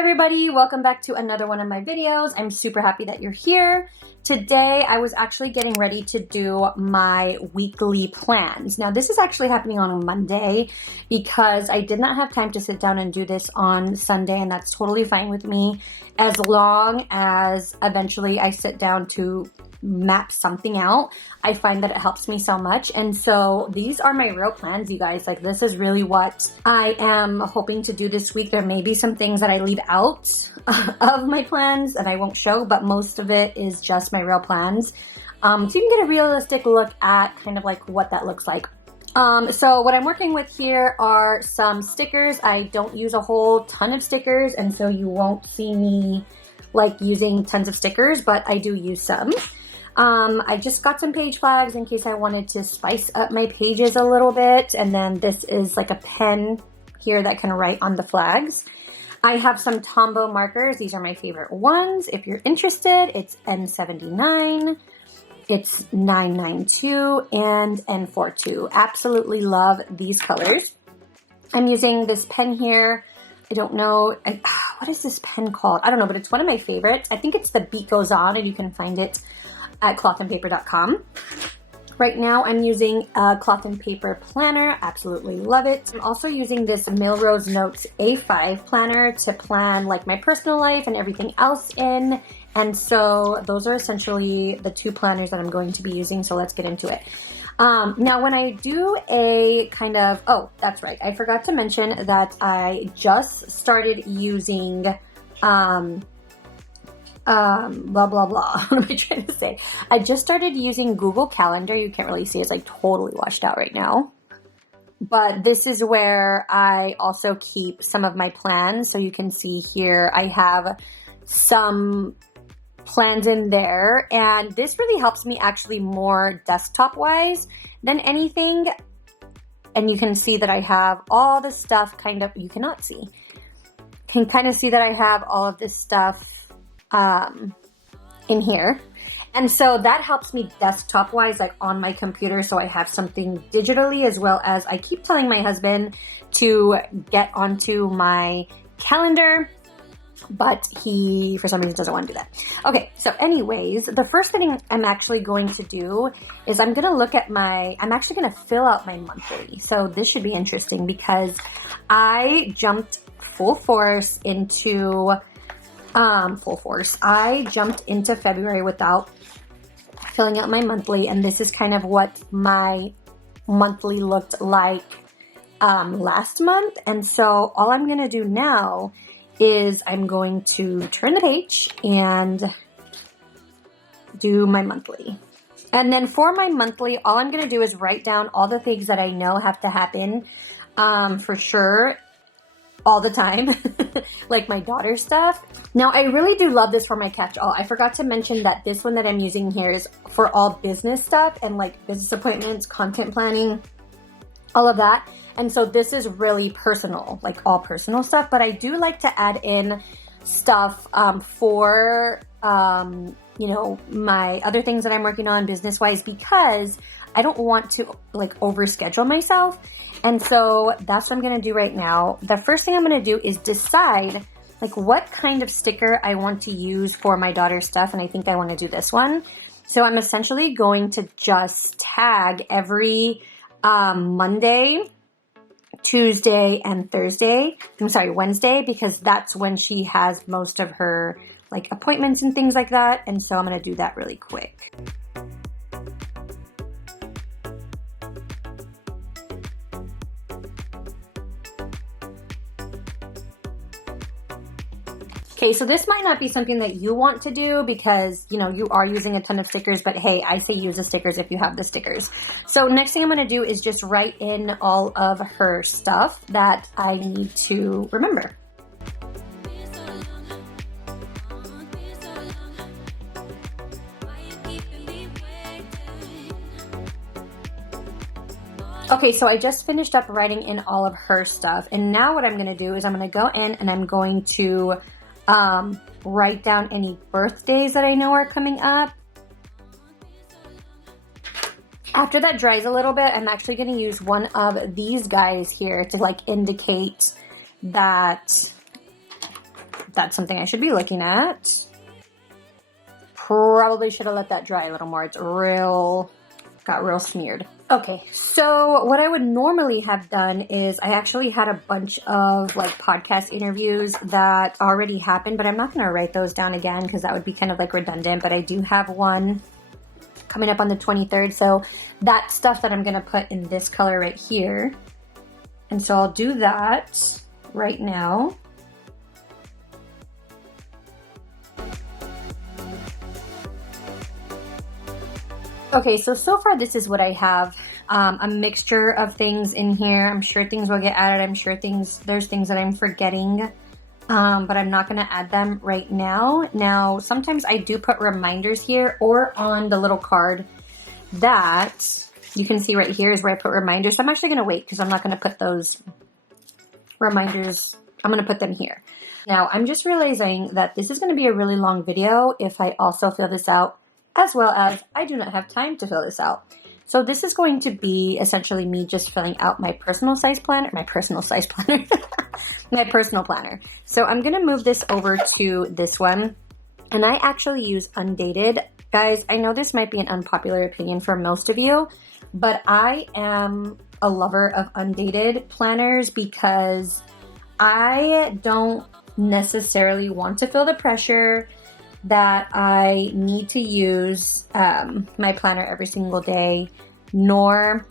everybody, welcome back to another one of my videos. I'm super happy that you're here. Today I was actually getting ready to do my weekly plans. Now this is actually happening on Monday because I did not have time to sit down and do this on Sunday, and that's totally fine with me as long as eventually I sit down to map something out. I find that it helps me so much. And so these are my real plans, you guys. Like, this is really what I am hoping to do this week. There may be some things that I leave out of my plans and I won't show, but most of it is just my real plans. So you can get a realistic look at kind of like what that looks like. So what I'm working with here are some stickers. I don't use a whole ton of stickers, and so you won't see me like using tons of stickers, but I do use some. I just got some page flags in case I wanted to spice up my pages a little bit. And then this is like a pen here that can write on the flags. I have some Tombow markers. These are my favorite ones. If you're interested, it's N79, it's 992, and N42. Absolutely love these colors. I'm using this pen here. I don't know, what is this pen called? I don't know, but it's one of my favorites. I think it's the Beat Goes On, and you can find it at clothandpaper.com. Right now I'm using a cloth and paper planner. Absolutely love it. I'm also using this Melrose Notes A5 planner to plan like my personal life and everything else in. And so those are essentially the two planners that I'm going to be using. So let's get into it. Now when I do a kind of, oh, that's right. I forgot to mention that I just started using, blah, blah, blah. What am I trying to say? I just started using Google Calendar. You can't really see, it's like totally washed out right now. But this is where I also keep some of my plans. So you can see here, I have some plans in there, and this really helps me actually more desktop wise than anything. And you can see that I have all this stuff kind of, you cannot see, can kind of see that I have all of this stuff in here. And so that helps me desktop wise, like on my computer. So I have something digitally, as well as I keep telling my husband to get onto my calendar, but he, for some reason, doesn't want to do that. Okay, so anyways, the first thing I'm actually going to do is I'm going to look at I'm actually going to fill out my monthly. So this should be interesting because I jumped full force into February without filling out my monthly, and this is kind of what my monthly looked like last month. And so all I'm going to do now is I'm going to turn the page and do my monthly. And then for my monthly, all I'm going to do is write down all the things that I know have to happen for sure all the time, like my daughter's stuff. Now, I really do love this for my catch-all. I forgot to mention that this one that I'm using here is for all business stuff and like business appointments, content planning, all of that. And so this is really personal, like all personal stuff, but I do like to add in stuff for, you know, my other things that I'm working on business-wise, because I don't want to like overschedule myself. And so that's what I'm going to do right now. The first thing I'm going to do is decide like what kind of sticker I want to use for my daughter's stuff. And I think I want to do this one. So I'm essentially going to just tag every Monday, Tuesday, and Wednesday, because that's when she has most of her like appointments and things like that. And so I'm going to do that really quick. Okay, so this might not be something that you want to do because, you know, you are using a ton of stickers, but hey, I say use the stickers if you have the stickers. So next thing I'm going to do is just write in all of her stuff that I need to remember. Okay, so I just finished up writing in all of her stuff, and now what I'm going to do is I'm going to go in and I'm going to write down any birthdays that I know are coming up. After that dries a little bit, I'm actually going to use one of these guys here to like indicate that that's something I should be looking at. Probably should have let that dry a little more. It's got real smeared. Okay, so what I would normally have done is I actually had a bunch of like podcast interviews that already happened, but I'm not going to write those down again because that would be kind of like redundant, but I do have one coming up on the 23rd. So that's stuff that I'm going to put in this color right here. And so I'll do that right now. Okay, so far this is what I have. A mixture of things in here. I'm sure things will get added. I'm sure there's things that I'm forgetting, but I'm not gonna add them right now. Now, sometimes I do put reminders here or on the little card that you can see right here is where I put reminders. So I'm actually gonna wait because I'm not gonna put those reminders, I'm gonna put them here. Now, I'm just realizing that this is gonna be a really long video if I also fill this out, as well as I do not have time to fill this out. So this is going to be essentially me just filling out my personal planner. My personal planner. So I'm going to move this over to this one. And I actually use undated. Guys, I know this might be an unpopular opinion for most of you, but I am a lover of undated planners because I don't necessarily want to feel the pressure that I need to use my planner every single day, nor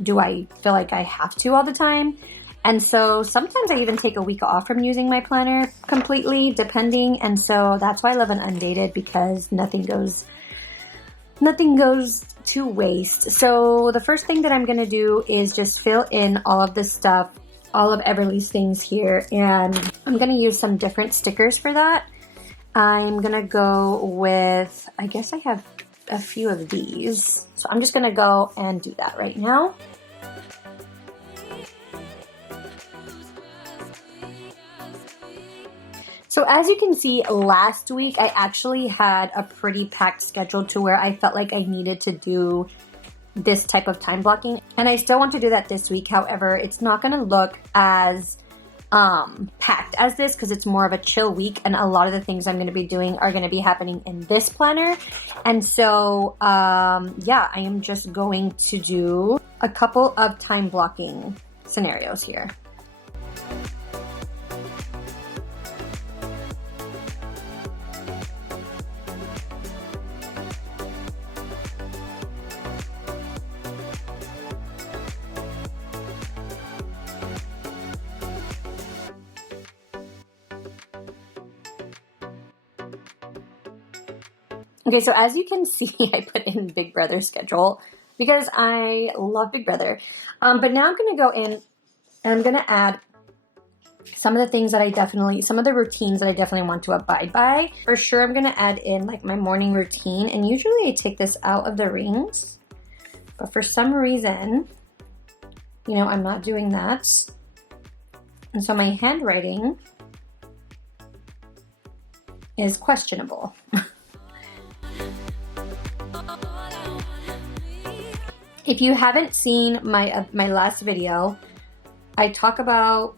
do I feel like I have to all the time. And so sometimes I even take a week off from using my planner completely, depending. And so that's why I love an undated, because nothing goes to waste. So the first thing that I'm going to do is just fill in all of this stuff, all of Everly's things here. And I'm going to use some different stickers for that. I'm gonna go with, I guess I have a few of these. So I'm just gonna go and do that right now. So as you can see, last week I actually had a pretty packed schedule to where I felt like I needed to do this type of time blocking. And I still want to do that this week. However, it's not gonna look as packed as this because it's more of a chill week, and a lot of the things I'm going to be doing are going to be happening in this planner. And so yeah, I am just going to do a couple of time blocking scenarios here. Okay, so as you can see, I put in Big Brother schedule because I love Big Brother. But now I'm going to go in and I'm going to add some of the things that some of the routines that I definitely want to abide by. For sure, I'm going to add in like my morning routine. And usually I take this out of the rings. But for some reason, you know, I'm not doing that. And so my handwriting is questionable. If you haven't seen my last video, I talk about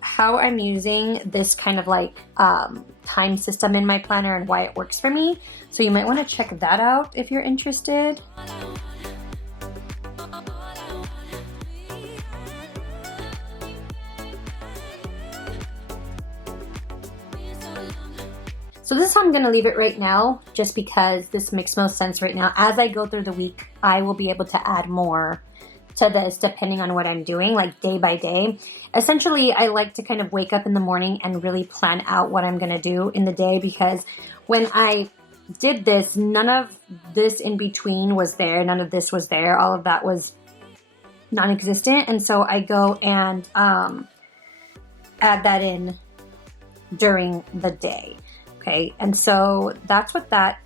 how I'm using this kind of like time system in my planner and why it works for me. So you might want to check that out if you're interested. So this is how I'm going to leave it right now, just because this makes most sense right now. As I go through the week, I will be able to add more to this depending on what I'm doing, like day by day. Essentially, I like to kind of wake up in the morning and really plan out what I'm going to do in the day, because when I did this, none of this in between was there. None of this was there. All of that was non-existent. And so I go and add that in during the day. Okay, and so that's what that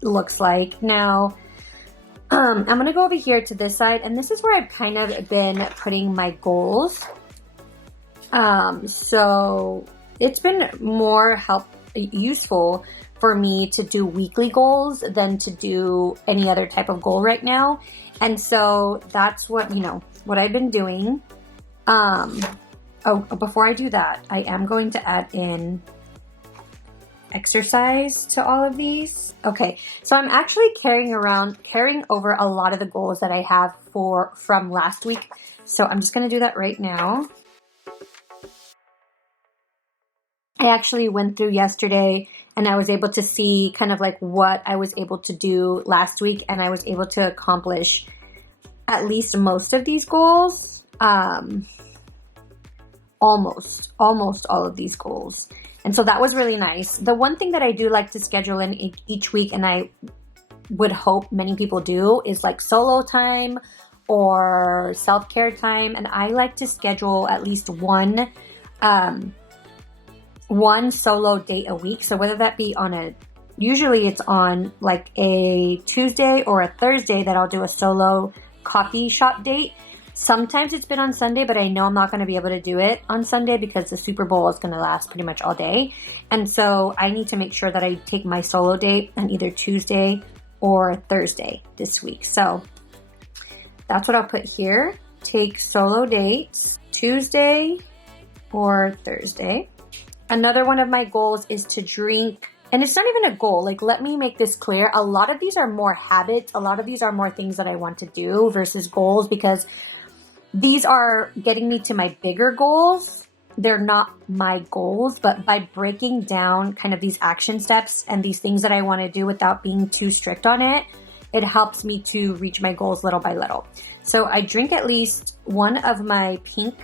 looks like. Now, I'm going to go over here to this side, and this is where I've kind of been putting my goals. So it's been more useful for me to do weekly goals than to do any other type of goal right now. And so that's what, what I've been doing. Oh, before I do that, I am going to add in exercise to all of these. Okay, so I'm actually carrying over a lot of the goals that I have from last week. So I'm just gonna do that right now. I actually went through yesterday and I was able to see kind of like what I was able to do last week, and I was able to accomplish at least most of these goals. Almost all of these goals. And so that was really nice. The one thing that I do like to schedule in each week, and I would hope many people do, is like solo time or self-care time. And I like to schedule at least one solo date a week. So whether that be usually it's on like a Tuesday or a Thursday that I'll do a solo coffee shop date. Sometimes it's been on Sunday, but I know I'm not going to be able to do it on Sunday because the Super Bowl is going to last pretty much all day. And so I need to make sure that I take my solo date on either Tuesday or Thursday this week. So that's what I'll put here. Take solo dates Tuesday or Thursday. Another one of my goals is to drink, and it's not even a goal. Like, let me make this clear. A lot of these are more habits. A lot of these are more things that I want to do versus goals, because these are getting me to my bigger goals. They're not my goals, but by breaking down kind of these action steps and these things that I want to do without being too strict on it, it helps me to reach my goals little by little. So I drink at least one of my pink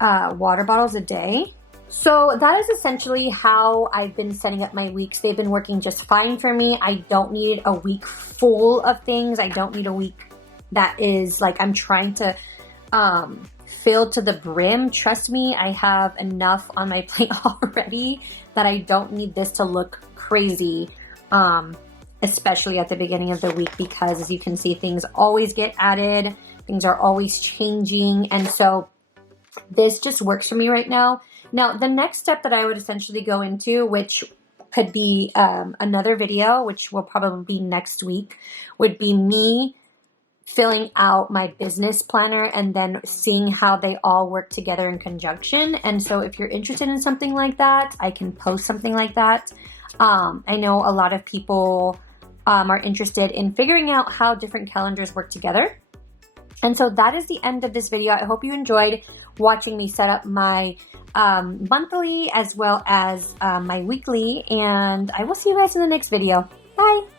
water bottles a day. So that is essentially how I've been setting up my weeks. They've been working just fine for me. I don't need a week full of things. I don't need a week that is like I'm trying to fill to the brim. Trust me, I have enough on my plate already that I don't need this to look crazy, especially at the beginning of the week, because as you can see, things always get added. Things are always changing. And so this just works for me right now. Now, the next step that I would essentially go into, which could be another video, which will probably be next week, would be me filling out my business planner and then seeing how they all work together in conjunction. And so if you're interested in something like that, I can post something like that. I know a lot of people are interested in figuring out how different calendars work together. And so that is the end of this video. I hope you enjoyed watching me set up my monthly as well as my weekly, and I will see you guys in the next video. Bye!